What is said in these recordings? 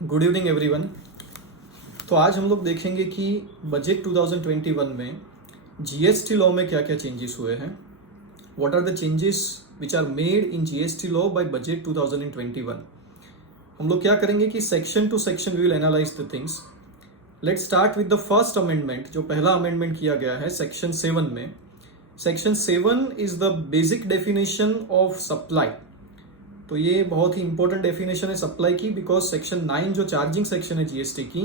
Good evening everyone. तो आज हम लोग देखेंगे कि बजट 2021 में जीएसटी लॉ में क्या क्या चेंजेस हुए हैं। What are the changes which are made in GST law by budget 2021। हम लोग क्या करेंगे कि section to section we will analyse the things. Let's start with the first amendment. जो पहला अमेंडमेंट किया गया है सेक्शन 7 में। Section 7 is the basic definition of supply. तो ये बहुत ही इंपॉर्टेंट डेफिनेशन है सप्लाई की, बिकॉज सेक्शन 9 जो चार्जिंग सेक्शन है जीएसटी की,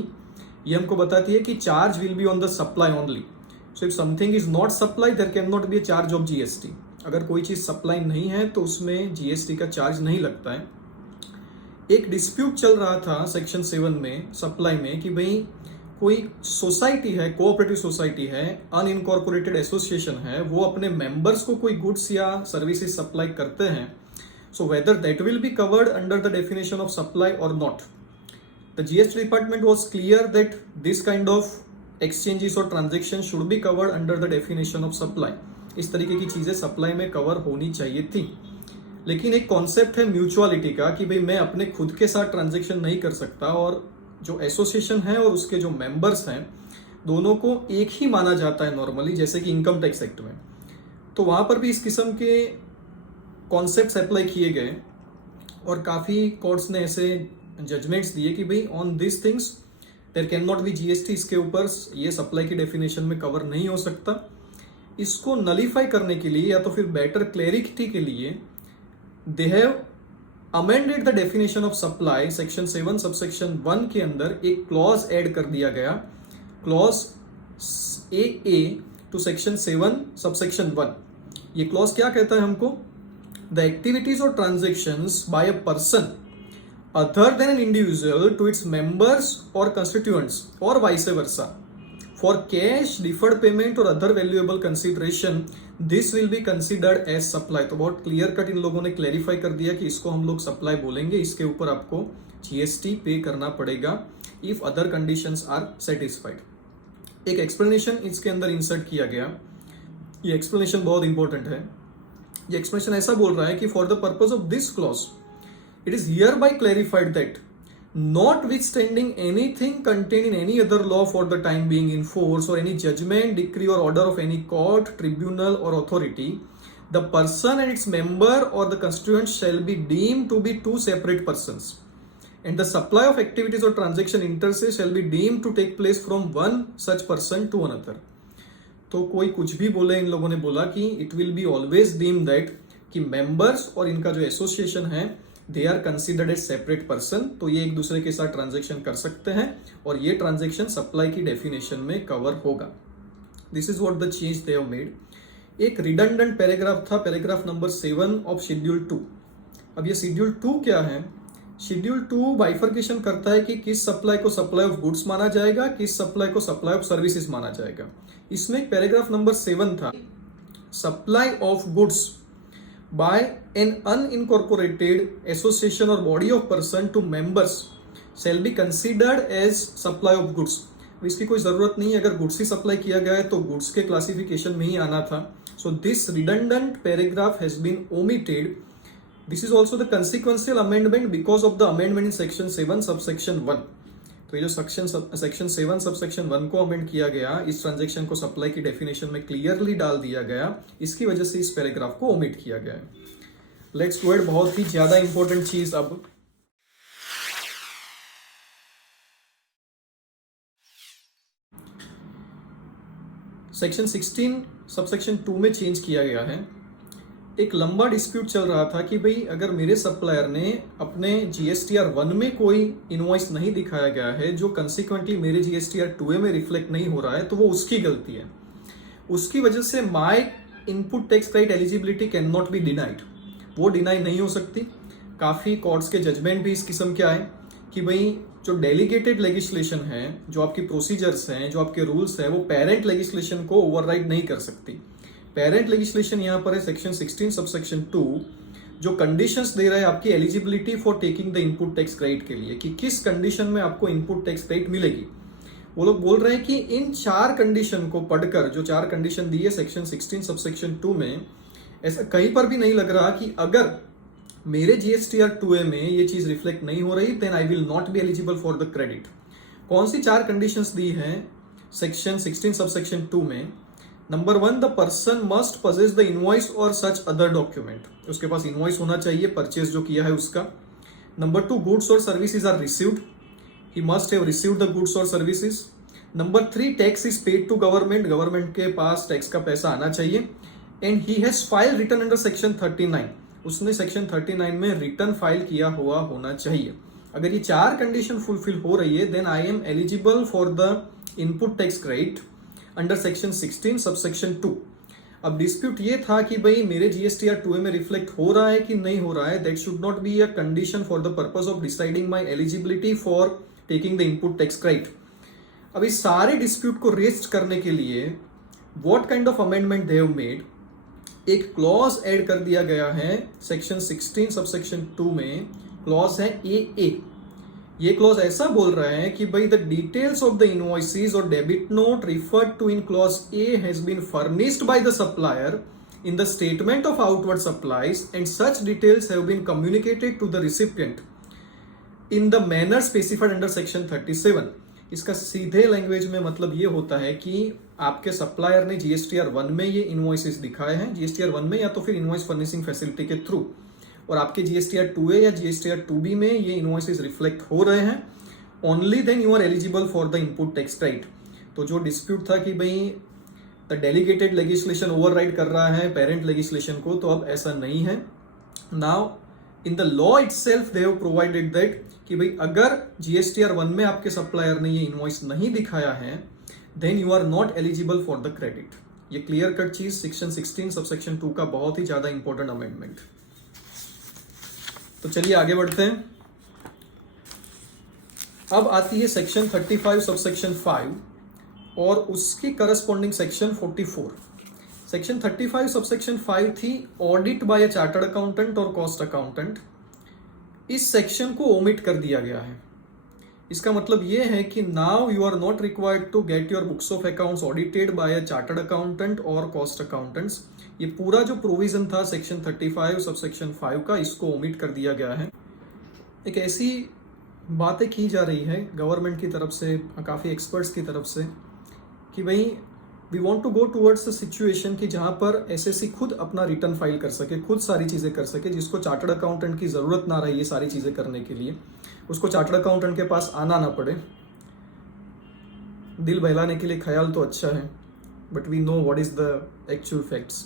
ये हमको बताती है कि charge will be on the supply only. So if something is not supply there can not be a charge of GST. अगर कोई चीज सप्लाई नहीं है तो उसमें जीएसटी का चार्ज नहीं लगता है। एक डिस्प्यूट चल रहा था सेक्शन 7 में सप्लाई में कि भाई कोई सोसाइटी है, कोऑपरेटिव सोसाइटी है, अनइनकॉर्पोरेटेड एसोसिएशन है, वो अपने मेंबर्स को कोई गुड्स या सर्विसेज सप्लाई करते हैं। So whether that will be covered under the definition of supply or not. The GST department was clear that this kind of exchanges or transactions should be covered under the definition of supply. इस तरीके की चीजें supply में cover होनी चाहिए थी। लेकिन एक कॉन्सेप्ट है म्यूचुअलिटी का कि भाई मैं अपने खुद के साथ ट्रांजेक्शन नहीं कर सकता और जो एसोसिएशन है और उसके जो मेंबर्स हैं दोनों को एक ही माना जाता है नॉर्मली, जैसे कि इनकम टैक्स एक्ट में। तो वहां पर भी इस किस्म के कॉन्सेप्ट्स अप्लाई किए गए और काफ़ी कोर्ट्स ने ऐसे जजमेंट्स दिए कि भाई on this things there can not be GST. इसके ऊपर ये सप्लाई की डेफिनेशन में कवर नहीं हो सकता। इसको नलीफाई करने के लिए या तो फिर बेटर क्लैरिटी के लिए they have amended the definition of supply. Section 7 subsection 1 के अंदर एक क्लॉज ऐड कर दिया गया, clause A to section 7 subsection 1। ये क्लॉज क्या कहता है हमको? The activities or transactions by a person other than an individual to its members or constituents or vice versa for cash, deferred payment or other valuable consideration, this will be considered as supply। तो बहुत clear cut in लोगों ने clarify कर दिया कि इसको हम लोग सप्लाई बोलेंगे। इसके ऊपर आपको जीएसटी पे करना पड़ेगा if other conditions are satisfied. एक एक्सप्लेनेशन इसके अंदर इंसर्ट किया गया। ये एक्सप्लेनेशन बहुत इंपॉर्टेंट है। ये एक्सप्रेशन ऐसा बोल रहा है कि for the purpose of this clause it is hereby clarified that notwithstanding anything contain in any other law for the time being in force और एनी जजमेंट, डिक्री और order of any court, tribunal और authority, the person and its member और the constituent shall be deemed to be two separate persons and the supply of activities और transaction inter se shall be deemed to take place from one such person to another. तो कोई कुछ भी बोले, इन लोगों ने बोला कि it will be always deem that कि मेंबर्स और इनका जो एसोसिएशन है they are considered as separate person. तो ये एक दूसरे के साथ ट्रांजेक्शन कर सकते हैं और ये ट्रांजेक्शन सप्लाई की डेफिनेशन में कवर होगा। This is what the change they have made. एक रिडंडेंट पैराग्राफ था, पैराग्राफ नंबर 7 ऑफ शेड्यूल 2। अब ये शेड्यूल 2 क्या है? शेड्यूल 2 बाइफर्केशन करता है कि किस सप्लाई को सप्लाई ऑफ गुड्स माना जाएगा, किस सप्लाई को सप्लाई ऑफ सर्विसेज माना जाएगा। इसमें एक पैराग्राफ नंबर 7 था, supply of goods by an unincorporated association और body of person to members shall be considered as supply of goods. इसकी कोई जरूरत नहीं है, अगर गुड्स ही सप्लाई किया गया है तो गुड्स के क्लासिफिकेशन में ही आना था। So this redundant paragraph has been omitted. This is also the consequential amendment because of the amendment in section 7 subsection 1। तो ये जो section 7 subsection 1 को अमेंड किया गया, इस ट्रांजेक्शन को सप्लाई की डेफिनेशन में क्लियरली डाल दिया गया, इसकी वजह से इस पैराग्राफ को ओमिट किया गया है। लेट्स गो एट बहुत ही ज्यादा इंपॉर्टेंट चीज। अब सेक्शन 16 सबसेक्शन 2 में चेंज किया गया है। एक लंबा डिस्प्यूट चल रहा था कि भाई अगर मेरे सप्लायर ने अपने जीएसटीआर 1 में कोई इनवॉइस नहीं दिखाया गया है जो कंसिक्वेंटली मेरे जीएसटीआर 2 में रिफ्लेक्ट नहीं हो रहा है, तो वो उसकी गलती है। उसकी वजह से my input tax credit eligibility can not be denied. वो डिनाई नहीं हो सकती। काफ़ी कोर्ट्स के जजमेंट भी इस किस्म के आए कि भाई जो डेलीगेटेड लेजिस्लेशन है, जो आपकी प्रोसीजर्स हैं, जो आपके रूल्स हैं, वो पेरेंट लेजिस्लेशन को ओवरराइड नहीं कर सकती। पेरेंट लेजिस्लेशन यहाँ पर है सेक्शन 16 सबसेक्शन 2, जो कंडीशंस दे रहा है आपकी eligibility for taking the input tax credit के लिए कि किस कंडीशन में आपको इनपुट टैक्स क्रेडिट मिलेगी। वो लोग बोल रहे हैं कि इन 4 कंडीशन को पढ़कर, जो 4 कंडीशन दी है सेक्शन 16 सबसेक्शन 2 में, ऐसा कहीं पर भी नहीं लग रहा कि अगर मेरे GSTR 2A में ये चीज रिफ्लेक्ट नहीं हो रही, then I will not be eligible for the credit. कौन सी 4 कंडीशंस दी हैं सेक्शन 16 सबसेक्शन 2 में? Number 1, the person must possess the invoice और सच अदर डॉक्यूमेंट, उसके पास इनवॉइस होना चाहिए परचेज जो किया है उसका। नंबर 2, गुड्स और services are received, he must have received the goods और services. Number 3, tax is paid to government, government के पास टैक्स का पैसा आना चाहिए। And he has file return under section 39, उसने सेक्शन 39 में रिटर्न फाइल किया हुआ होना चाहिए। अगर ये 4 कंडीशन फुलफिल हो रही है, then I am eligible for the input tax credit under section 16 subsection 2। अब डिस्प्यूट ये था कि भाई मेरे GSTR 2A में रिफ्लेक्ट हो रहा है कि नहीं हो रहा है। That should not be a condition for the purpose of deciding my eligibility for taking the input tax credit. अब इस सारे डिस्प्यूट को रेस्ट करने के लिए what kind of amendment they have made, एक क्लॉज ऐड कर दिया गया है सेक्शन 16 सबसेक्शन 2 में। क्लॉज है AA। ये क्लॉज ऐसा बोल रहा है कि भाई the details of the invoices और debit note referred to in clause A has been furnished by the supplier in the statement of outward supplies and such details have been communicated to the recipient in the manner specified under section 37। इसका सीधे language में मतलब ये होता है कि आपके supplier ने GSTR 1 में ये इनवॉइसेस दिखाए हैं, GSTR 1 में या तो फिर इनवॉइस फर्निशिंग फैसिलिटी के थ्रू, और आपके GSTR 2A या GSTR 2B में ये इनवॉइसेस रिफ्लेक्ट हो रहे हैं, only then you are eligible for the input tax credit. तो जो डिस्प्यूट था कि भाई द डेलीगेटेड लेजिस्लेशन ओवरराइड कर रहा है पेरेंट लेजिस्लेशन को, तो अब ऐसा नहीं है। Now in the law itself they have provided that कि भाई अगर GSTR 1 में आपके सप्लायर ने ये इनवॉइस नहीं दिखाया है, then you are not eligible for the credit. ये क्लियर कट चीज सेक्शन 16 सबसेक्शन 2 का बहुत ही ज्यादा इंपॉर्टेंट अमेंडमेंट। तो चलिए आगे बढ़ते हैं। अब आती है सेक्शन 35 सबसेक्शन 5 और उसकी करस्पॉन्डिंग सेक्शन 44। सेक्शन 35 सबसेक्शन 5 थी audit by a chartered accountant और कॉस्ट अकाउंटेंट। इस सेक्शन को ओमिट कर दिया गया है। इसका मतलब यह है कि now you are not required to get your books of accounts audited by a chartered accountant और कॉस्ट अकाउंटेंट्स। ये पूरा जो प्रोविजन था सेक्शन 35 सबसेक्शन 5 का, इसको ओमिट कर दिया गया है। एक ऐसी बातें की जा रही है गवर्नमेंट की तरफ से, काफ़ी एक्सपर्ट्स की तरफ से, कि भाई we want to go towards a situation कि जहाँ पर एसएससी खुद अपना रिटर्न फाइल कर सके, खुद सारी चीज़ें कर सके, जिसको चार्टर्ड अकाउंटेंट की ज़रूरत ना रहे ये सारी चीज़ें करने के लिए, उसको चार्टर्ड अकाउंटेंट के पास आना ना पड़े। दिल बहलाने के लिए ख्याल तो अच्छा है, but we know what is the actual facts.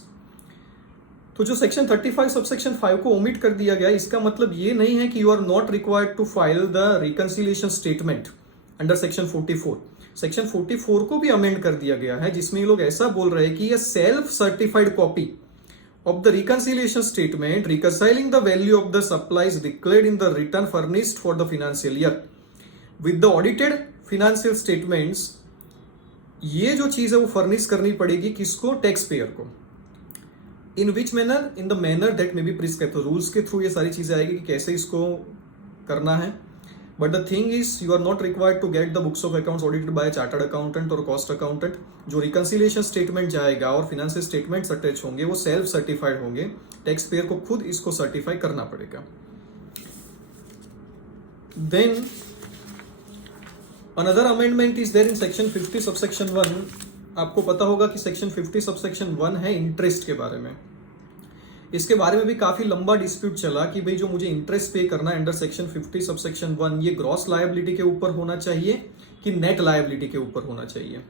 तो जो सेक्शन 35 सबसेक्शन 5 को ओमिट कर दिया गया, इसका मतलब ये नहीं है कि you are not required to file the reconciliation statement under section 44। Section 44 को भी अमेंड कर दिया गया है, जिसमें ये लोग ऐसा बोल रहे हैं कि ये self certified copy of the reconciliation statement reconciling the value of the supplies declared in the return furnished for the financial year with the audited financial statements, ये जो चीज है वो फर्निश करनी पड़ेगी किसको? टैक्स पेयर को। In which manner? In the manner that may be prescribed. तो रूल्स के थ्रू ये सारी चीजें आएगी कि कैसे इसको करना है। But the thing is you are not required to get the books of accounts audited by chartered accountant और कॉस्ट अकाउंटेंट। जो रिकंसिलिएशन स्टेटमेंट जाएगा और फिनेंशियल स्टेटमेंट्स अटैच होंगे वो सेल्फ सर्टिफाइड होंगे, टैक्स पेयर को खुद इसको सर्टिफाई करना पड़ेगा। Then another amendment is there in section 50 subsection 1। आपको पता होगा कि सेक्शन 50 सबसेक्शन 1 है इंटरेस्ट के बारे में। इसके बारे में भी काफी लंबा डिस्प्यूट चला कि भाई जो मुझे इंटरेस्ट पे करना है अंडर सेक्शन 50 सबसेक्शन 1, ये ग्रॉस लायबिलिटी के ऊपर होना चाहिए कि नेट लायबिलिटी के ऊपर होना चाहिए।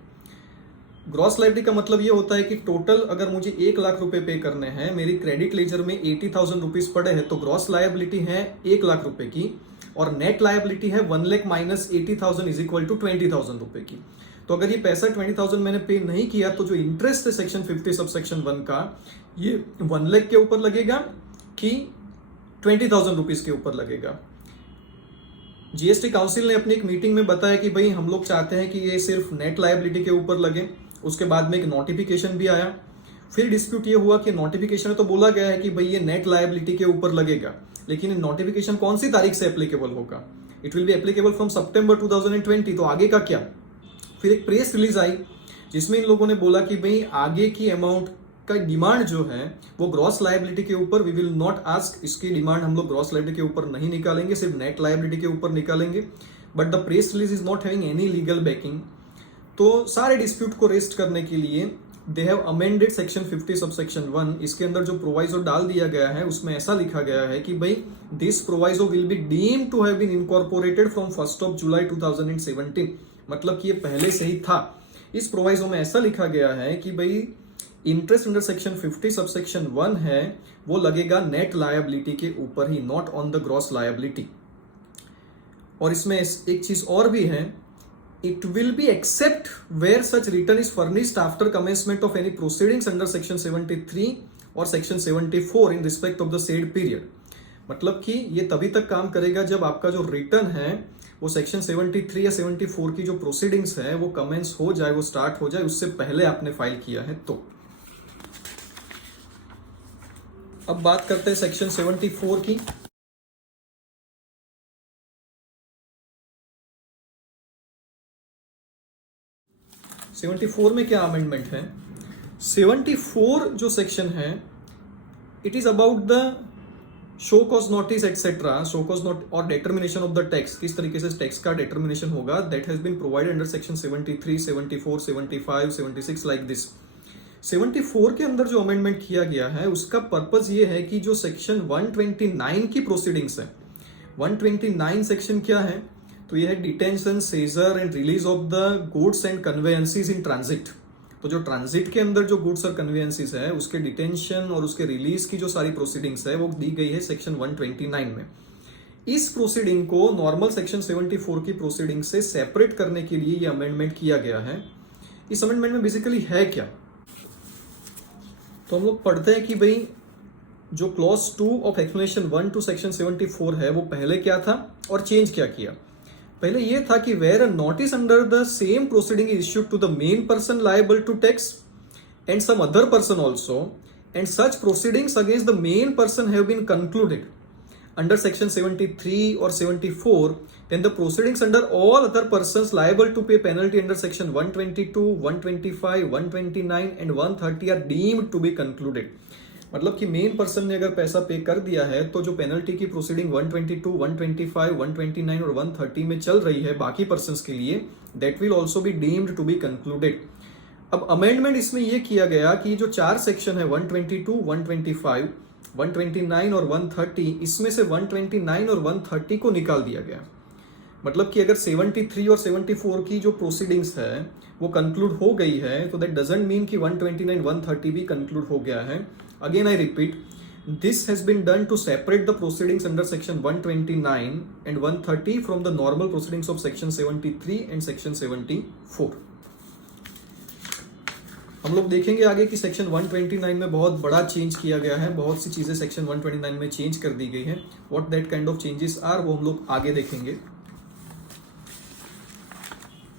ग्रॉस लायबिलिटी का मतलब ये होता है कि टोटल अगर मुझे 1 लाख रुपए पे करने हैं, मेरी क्रेडिट लेजर में 80,000 रुपीज पड़े हैं, तो ग्रॉस लायबिलिटी है 1 लाख रुपए की, और नेट लायबिलिटी है 1 lakh minus 80,000 is equal to 20,000 रुपए की। तो अगर ये पैसा 20,000 मैंने पे नहीं किया, तो जो इंटरेस्ट है सेक्शन 50 सबसेक्शन 1 का, ये 1 लाख के ऊपर लगेगा कि 20,000 रुपीज के ऊपर लगेगा। जीएसटी काउंसिल ने अपनी एक मीटिंग में बताया कि भाई हम लोग चाहते हैं कि ये सिर्फ नेट लायबिलिटी के ऊपर लगे। उसके बाद में एक नोटिफिकेशन भी आया। फिर डिस्प्यूट ये हुआ कि नोटिफिकेशन में तो बोला गया है कि भाई ये नेट लायबिलिटी के ऊपर लगेगा, लेकिन नोटिफिकेशन कौन सी तारीख से एप्लीकेबल होगा? It will be applicable from September 2020। तो आगे का क्या? फिर एक प्रेस रिलीज आई जिसमें इन लोगों ने बोला कि भाई आगे की अमाउंट का डिमांड जो है वो ग्रॉस लायबिलिटी के ऊपर, वी विल नॉट आस्क, इसकी डिमांड हम लोग ग्रॉस लायबिलिटी के ऊपर नहीं निकालेंगे, सिर्फ नेट लायबिलिटी के ऊपर निकालेंगे। But the press release is not having any legal backing. तो सारे डिस्प्यूट को रेस्ट करने के लिए they have amended section 50 subsection 1। इसके अंदर जो प्रोवाइजो डाल दिया गया है उसमें ऐसा लिखा गया है कि भाई this proviso will be deemed to have been incorporated from 1 July 2017। मतलब कि ये पहले से ही था। इस प्रोवाइजो में ऐसा लिखा गया है कि भाई इंटरेस्ट अंडर सेक्शन 50 सबसेक्शन 1 है वो लगेगा नेट लायबिलिटी के ऊपर ही, not on the gross liability. और इसमें एक चीज और भी है, it will be except where such return is furnished after commencement of any proceedings under section 73 or section 74 in respect of the said period। मतलब कि ये तभी तक काम करेगा जब आपका जो रिटर्न है वो सेक्शन 73 या 74 की जो प्रोसीडिंग्स है वो कमेंस हो जाए, वो स्टार्ट हो जाए, उससे पहले आपने फाइल किया है तो। अब बात करते हैं सेक्शन 74 की। सेवेंटी फोर में क्या अमेंडमेंट है? 74 जो सेक्शन है it is about the show cause notice etcetera, show cause note और डिटर्मिनेशन ऑफ द टैक्स, किस तरीके से टैक्स का डिटर्मिनेशन होगा, that has been provided under section 73, 74, 75, 76 like this. 74 के अंदर जो अमेंडमेंट किया गया है उसका पर्पज ये है कि जो सेक्शन 129 की प्रोसीडिंग्स है, 129 सेक्शन क्या है? तो ये है detention, seizure and release of the goods and conveyances in transit. तो जो ट्रांजिट के अंदर जो गुड्स और कन्वेयंसीज है उसके डिटेंशन और उसके रिलीज की जो सारी प्रोसीडिंग्स है वो दी गई है सेक्शन 129 में। इस प्रोसीडिंग को नॉर्मल सेक्शन 74 की प्रोसीडिंग से सेपरेट करने के लिए ये अमेंडमेंट किया गया है। इस अमेंडमेंट में बेसिकली है क्या? तो हम लोग पढ़ते हैं कि भाई जो clause 2 of explanation 1 to section 74 है वो पहले क्या था और चेंज क्या किया। पहले ये था कि where a notice under the same proceeding is issued to the main person liable to tax and some other person also and such proceedings against the main person have been concluded under section 73 और 74, then the proceedings under all other persons liable to pay penalty under section 122, 125, 129 and 130 are deemed to be concluded। मतलब कि main person ने अगर पैसा पे कर दिया है तो जो पेनल्टी की प्रोसीडिंग 122, 125, 129 और 130 में चल रही है बाकी पर्सन्स के लिए, that will also be deemed to be concluded. अब अमेंडमेंट इसमें यह किया गया कि जो 4 सेक्शन है 122, 125, 129 और 130, इसमें से 129 और 130 को निकाल दिया गया। मतलब कि अगर 73 और 74 की जो प्रोसीडिंग्स है वो कंक्लूड हो गई है तो दैट डजंट मीन कि 129, 130 भी कंक्लूड हो गया है। Again I repeat, this has been done to separate the proceedings under section 129 and 130 from the normal proceedings of section 73 and section 74। हम लोग देखेंगे आगे कि सेक्शन 129 में बहुत बड़ा चेंज किया गया है, बहुत सी चीजें सेक्शन 129 में चेंज कर दी गई है। What that kind of changes are वो हम लोग आगे देखेंगे।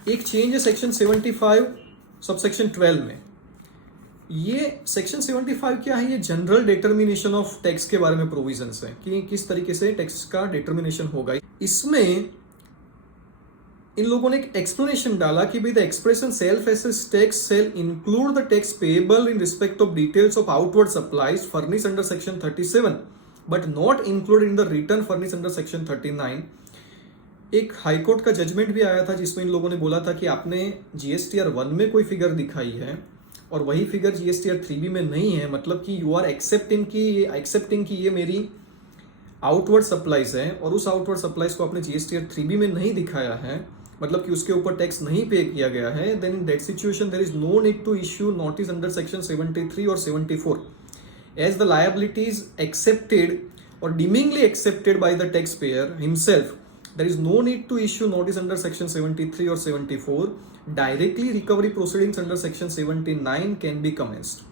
एक चेंज है सेक्शन 75 सबसेक्शन 12 में। ये सेक्शन 75 क्या है? ये जनरल डिटर्मिनेशन ऑफ टैक्स के बारे में प्रोविजंस है कि किस तरीके से टैक्स का डिटर्मिनेशन होगा। इसमें इन लोगों ने एक एक्सप्लेनेशन डाला कि भाई the expression self assess tax shall include the tax payable in respect of details of outward supplies furnish under section 37 but not include in the return furnish under section 39। एक high court का judgement भी आया था जिसमें इन लोगों ने बोला था कि आपने जीएसटीआर 1 में कोई फिगर दिखाई है और वही फिगर जीएसटीआर 3B में नहीं है, मतलब कि यू आर एक्सेप्टिंग कि ये मेरी आउटवर्ड सप्लाईज है और उस आउटवर्ड सप्लाईज को आपने जीएसटीआर 3B में नहीं दिखाया है, मतलब कि उसके ऊपर टैक्स नहीं पे किया गया है, then in that situation there is no need to issue notice under section 73 और 74 as the liabilities accepted or deemingly accepted by the taxpayer himself, there is no need to issue notice under section 73 or 74. Directly recovery proceedings under section 79 can be commenced.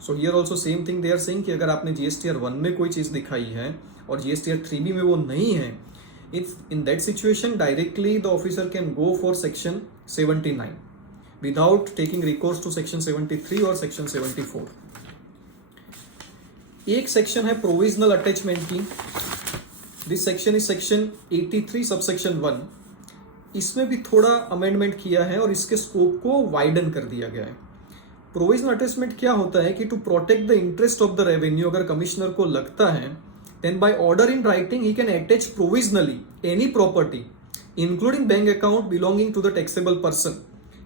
So here also same thing they are saying कि अगर आपने GSTR 1 में कोई चीज़ दिखाई है और GSTR 3B में वो नहीं है, in that situation directly the officer can go for section 79 without taking recourse to section 73 or section 74. एक सेक्शन है प्रोविजनल अटैचमेंट की। This section is section 83 subsection 1। इसमें भी थोड़ा अमेंडमेंट किया है और इसके स्कोप को वाइडन कर दिया गया है। प्रोविजनल अटैचमेंट क्या होता है कि to protect the interest of the revenue, अगर कमिश्नर को लगता है, then by order in writing he can attach provisionally any property including bank account belonging to the taxable person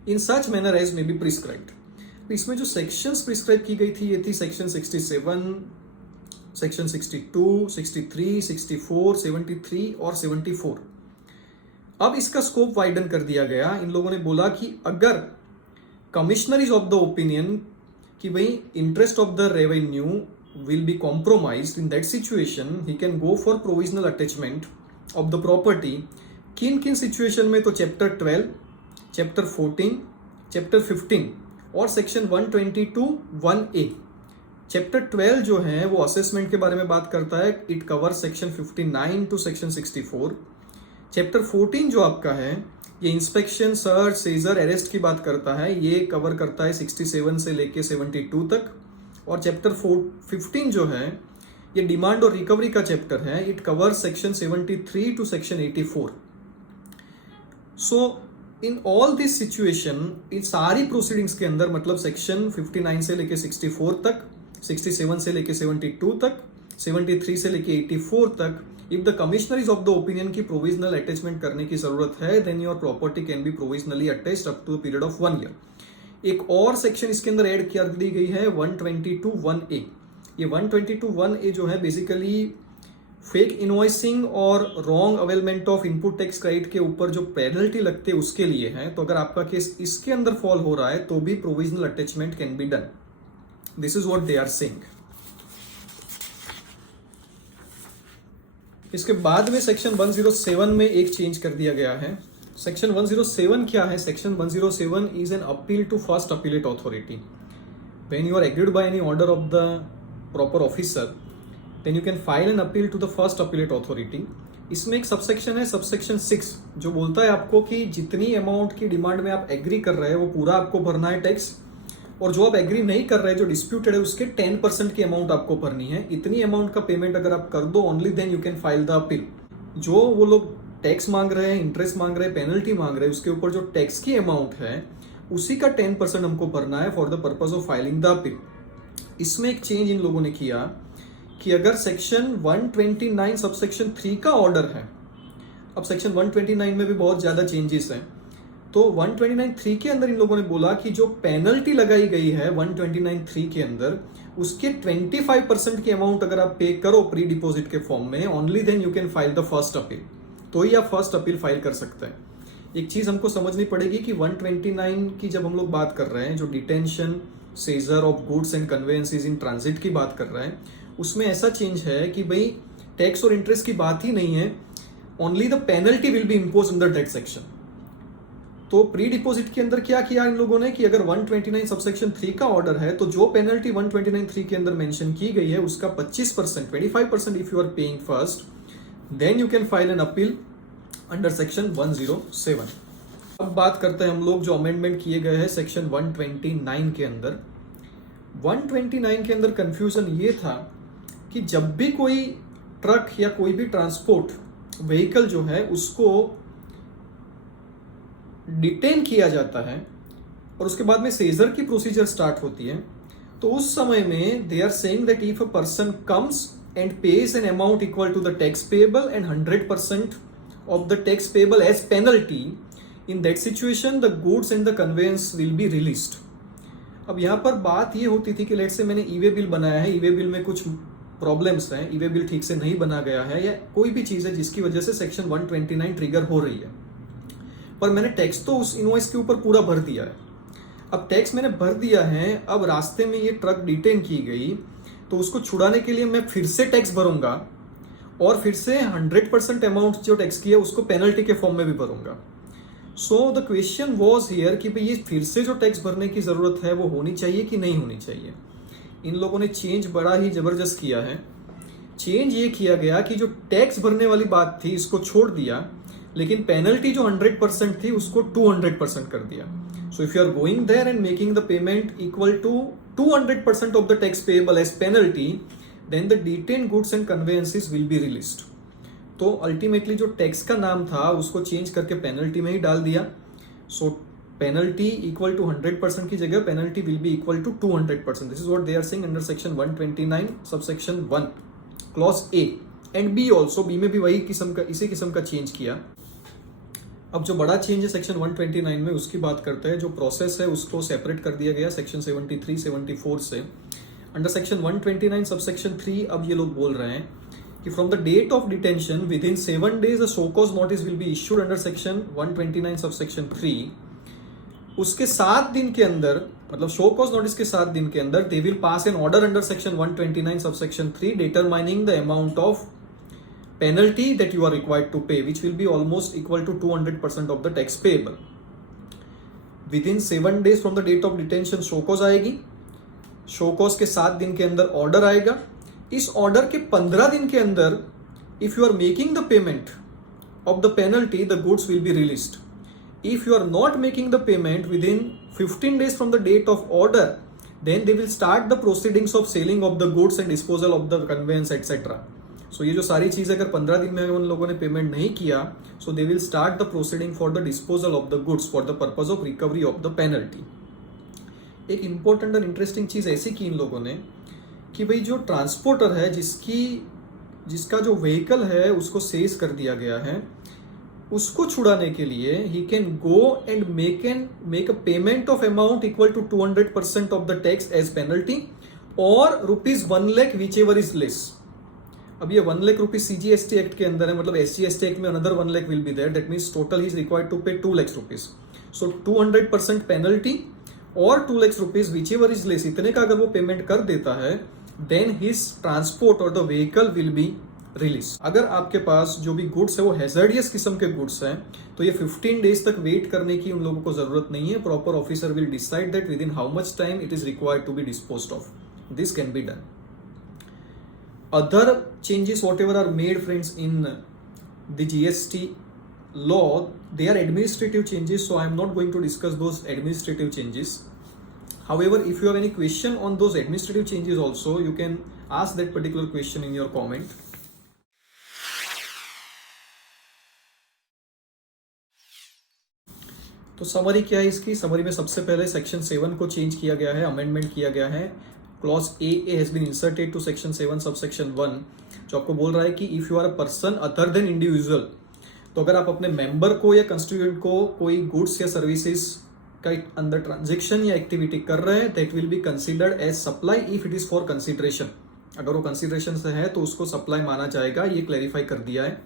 in such manner as may be prescribed. इसमें जो sections prescribe की गई थी ये थी सेक्शन 67, सेक्शन 62, 63, 64, 73 और 74। अब इसका स्कोप वाइडन कर दिया गया। इन लोगों ने बोला कि अगर commissioner is of the opinion कि भाई interest of the revenue will be compromised, in that situation he can go for provisional attachment of the property. किन किन सिचुएशन में? तो चैप्टर 12, चैप्टर 14, चैप्टर 15 और सेक्शन 122(1)(a। चैप्टर 12 जो है वो असेसमेंट के बारे में बात करता है, it cover section 59 to section 64। Chapter 14 जो आपका है ये इंस्पेक्शन, सर्च, सीजर, अरेस्ट की बात करता है, ये कवर करता है 67 से लेके 72 तक। और चैप्टर 15 जो है ये डिमांड और रिकवरी का चैप्टर है, it cover section 73 to section 84। So in all this situation, in सारी प्रोसीडिंग्स के अंदर, मतलब सेक्शन 59 से लेके 64 तक, 67 से लेके 72 तक, 73 से लेके 84 तक, if the commissioner is of the opinion की प्रोविजनल अटैचमेंट करने की जरूरत है, then your property can be provisionally attached up to period of 1 year. एक और सेक्शन इसके अंदर ऐड कर दी गई है 122(1)(a। ये 122(1)(a जो है बेसिकली फेक इनवॉइसिंग और wrong availment of input tax credit के ऊपर जो पेनल्टी लगते हैं उसके लिए है। तो अगर आपका केस इसके अंदर फॉल हो रहा है तो भी provisional attachment can be done. This is what they are saying. इसके बाद में सेक्शन 107 में एक चेंज कर दिया गया है। सेक्शन 107 क्या है? Section 107 is an appeal to first appellate authority. When you are aggrieved by any order of the proper officer, then you can file an appeal to the first appellate authority. इसमें एक subsection है, subsection 6, जो बोलता है आपको कि जितनी amount की डिमांड में आप एग्री कर रहे हैं वो पूरा आपको भरना है टैक्स, और जो आप एग्री नहीं कर रहे हैं, जो डिस्प्यूटेड है, उसके 10% की अमाउंट आपको भरनी है। इतनी अमाउंट का पेमेंट अगर आप कर दो, only then you can file the appeal. जो वो लोग टैक्स मांग रहे हैं, इंटरेस्ट मांग रहे हैं, पेनल्टी मांग रहे हैं, उसके ऊपर जो टैक्स की अमाउंट है उसी का 10% हमको भरना है for the purpose of filing the appeal. इसमें एक चेंज इन लोगों ने किया कि अगर सेक्शन 129 सबसेक्शन 3 का ऑर्डर है, अब सेक्शन 129 में भी बहुत ज्यादा चेंजेस हैं, तो 129(3) के अंदर इन लोगों ने बोला कि जो पेनल्टी लगाई गई है 129(3) के अंदर, उसके 25% की अमाउंट अगर आप पे करो प्री डिपॉजिट के फॉर्म में, only then you can file the first appeal. तो ही आप फर्स्ट अपील फाइल कर सकते हैं। एक चीज हमको समझनी पड़ेगी कि 129 की जब हम लोग बात कर रहे हैं, जो detention, seizure of goods and conveyances in transit की बात कर रहे हैं, उसमें ऐसा चेंज है कि भाई टैक्स और इंटरेस्ट की बात ही नहीं है, only the penalty will be impose in the that section. तो प्री डिपॉजिट के अंदर क्या किया इन लोगों ने कि अगर 129 सबसेक्शन 3 का ऑर्डर है तो जो पेनल्टी 129(3) के अंदर मेंशन की गई है उसका 25%, 25% if you are paying first, then you can file an appeal under section 107। अब बात करते हैं हम लोग जो अमेंडमेंट किए गए हैं सेक्शन 129 के अंदर। 129 के अंदर कंफ्यूजन ये था कि जब भी कोई ट्रक या कोई भी ट्रांसपोर्ट व्हीकल जो है उसको डिटेन किया जाता है और उसके बाद में सीजर की प्रोसीजर स्टार्ट होती है, तो उस समय में they are saying that if a person comes and pays an amount equal to the tax payable and 100% of the tax payable as penalty, in that situation the goods and the conveyance will be released. अब यहाँ पर बात ये होती थी कि late से मैंने ईवे बिल बनाया है, ईवे बिल में कुछ प्रॉब्लम्स हैं, ईवे बिल ठीक से नहीं बना गया है या कोई भी चीज़ है जिसकी वजह से सेक्शन 129 ट्रिगर हो रही है, पर मैंने टैक्स तो उस इनवॉइस के ऊपर पूरा भर दिया है। अब टैक्स मैंने भर दिया है, अब रास्ते में ये ट्रक डिटेन की गई तो उसको छुड़ाने के लिए मैं फिर से टैक्स भरूंगा और फिर से 100% अमाउंट जो टैक्स किया उसको पेनल्टी के फॉर्म में भी भरूंगा। So the question was here कि भाई ये फिर से जो टैक्स भरने की जरूरत है वो होनी चाहिए कि नहीं होनी चाहिए। इन लोगों ने चेंज बड़ा ही जबरदस्त किया है। चेंज ये किया गया कि जो टैक्स भरने वाली बात थी इसको छोड़ दिया, लेकिन पेनल्टी जो 100% थी उसको 200% कर दिया। So if you are going there and making the payment equal to 200% of the tax payable as penalty, then the detain goods and conveyances will be released. तो अल्टीमेटली जो टैक्स का नाम था उसको चेंज करके पेनल्टी में ही डाल दिया। सो penalty equal to 100% की जगह penalty will be equal to 200%. This is what they are saying under section 129 subsection 1 clause A and B also. B में भी वही किस्म का इसी किस्म का चेंज किया. अब जो बड़ा चेंज है सेक्शन 129 में उसकी बात करते हैं. जो प्रोसेस है उसको सेपरेट कर दिया गया सेक्शन 73 74 से. अंडर सेक्शन 129 सबसेक्शन 3 अब ये लोग बोल रहे हैं कि from the date of detention within 7 days a show cause notice will be issued under section 129 subsection 3. उसके 7 दिन के अंदर, मतलब शो कॉज नोटिस के 7 दिन के अंदर they will pass an order under section 129 subsection 3 determining the amount of penalty that you are required to pay, which will be almost equal to 200% of the tax payable. Within 7 days from the date of detention show cause आएगी. Show cause के 7 दिन के अंदर order आएगा. इस order के 15 दिन के अंदर if you are making the payment of the penalty the goods will be released. If you are not making the payment within 15 days from the date of order then they will start the proceedings of selling of the goods and disposal of the conveyance etcetera. So ये जो सारी चीजें अगर 15 दिन में उन लोगों ने पेमेंट नहीं किया so they will start the proceeding for the disposal of the goods for the purpose of recovery of the penalty. एक इंपॉर्टेंट और इंटरेस्टिंग चीज ऐसी की इन लोगों ने कि भाई जो ट्रांसपोर्टर है जिसका जो व्हीकल है उसको सेज कर दिया गया है, उसको छुड़ाने के लिए he can go and make a payment of amount equal to 200% of the tax as penalty और ₹1 lakh whichever is less. अब ये 1 लाख रुपीज CGST एक्ट के अंदर है, मतलब SGST एक्ट में another 1 lakh will be there. That means total he is required to pay 2 lakh rupees. So 200% penalty और 2 lakh rupees whichever is less, इतने का अगर वो पेमेंट कर देता है देन हिज ट्रांसपोर्ट और the vehicle will be release. अगर आपके पास जो भी गुड्स है वो हैजर्डियस किस्म के गुड्स हैं तो ये 15 डेज तक वेट करने की उन लोगों को जरूरत नहीं है. Proper officer will decide that within how much time it is required to be disposed of. This can be done. Other changes whatever are made friends in the GST law, they are administrative changes, so I am not going to discuss those administrative changes. However, if you have any question on those administrative changes also, you can ask that particular question in your comment. तो summary क्या है इसकी? Summary में सबसे पहले section 7 को change किया गया है, अमेंडमेंट किया गया है. Clause AA has been inserted to section 7 subsection 1 जो आपको बोल रहा है कि if you are a person other than individual, तो अगर आप अपने मेंबर को या कंस्टिट्यूएंट को कोई गुड्स या सर्विसेज का अंदर ट्रांजेक्शन या एक्टिविटी कर रहे हैं that will be considered as supply if it is for consideration. अगर वो कंसिडरेशन से है तो उसको सप्लाई माना जाएगा. ये क्लैरिफाई कर दिया है.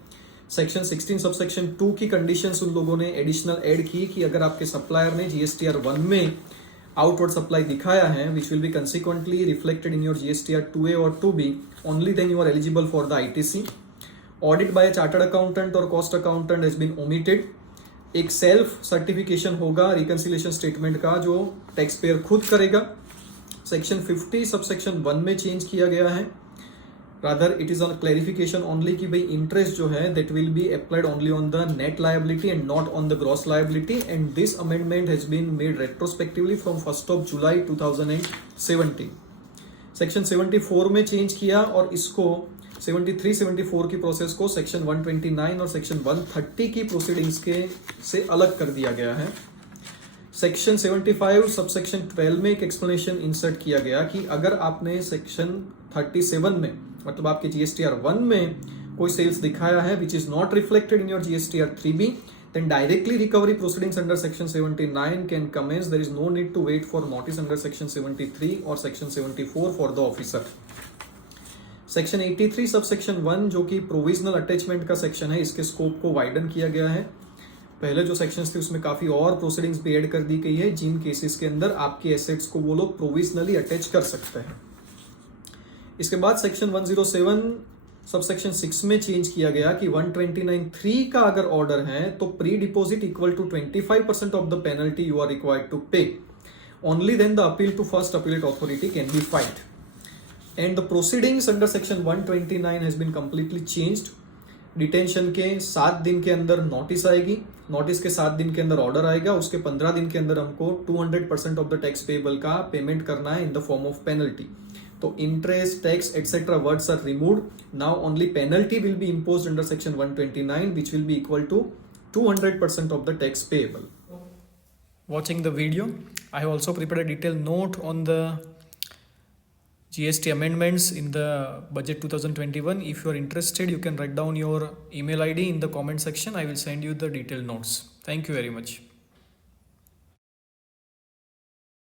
सेक्शन 16 सबसेक्शन 2 की कंडीशंस उन लोगों ने एडिशनल ऐड की कि अगर आपके सप्लायर ने GSTR 1 में आउटवर्ड सप्लाई दिखाया है which will be consequently reflected in your GSTR 2A or 2B, only then you are eligible for the ITC. Audit by a chartered accountant or cost accountant has been omitted. एक self certification होगा reconciliation statement का जो tax payer खुद करेगा. Section 50 subsection 1 में change किया गया है. Rather it is on clarification only कि भाई इंटरेस्ट जो है that will be applied only on the net liability and not on the gross liability. And this amendment has been made retrospectively from 1 July 2017. Section 74 में change किया और इसको 73-74 की process को सेक्शन 129 और सेक्शन 130 की प्रोसीडिंग्स के से अलग कर दिया गया है. सेक्शन 75 सबसेक्शन 12 में एक एक्सप्लेनेशन इंसर्ट किया गया कि अगर आपने सेक्शन 37 में मतलब आपके GSTR 1 में कोई सेल्स दिखाया है which is not reflected in your GSTR 3B, then directly recovery proceedings under section 79 can commence. There is no need to wait for notice under section 73 or section 74 for the officer. Section 83 subsection 1 जो कि provisional attachment का section है, इसके scope को widen किया गया है. पहले जो सेक्शंस थे उसमें काफी और प्रोसीडिंग्स भी ऐड कर दी गई है जिन केसेस के अंदर आपके एसेट्स को वो लोग प्रोविजनली अटैच कर सकते हैं. इसके बाद सेक्शन 107 सबसेक्शन 6 में चेंज किया गया कि 129(3) का अगर ऑर्डर है तो pre deposit equal to 25% of the penalty you are required to pay. Only then the appeal to first appellate authority can be filed. And the proceedings under section 129 has been completely changed. Detention के 7 दिन के अंदर notice आएगी, notice के 7 दिन के अंदर order आएगा, उसके 15 दिन के अंदर हमको 200% ऑफ द टैक्स पेबल का पेमेंट करना है in the form of penalty. तो interest, tax etcetera words are removed. Now only penalty will be imposed under section 129 which will be equal to 200% of the tax payable. watching the video. I have also prepared a detailed note on the GST amendments in the budget 2021. If you are interested, you can write down your email ID in the comment section. I will send you the detailed notes. Thank you very much.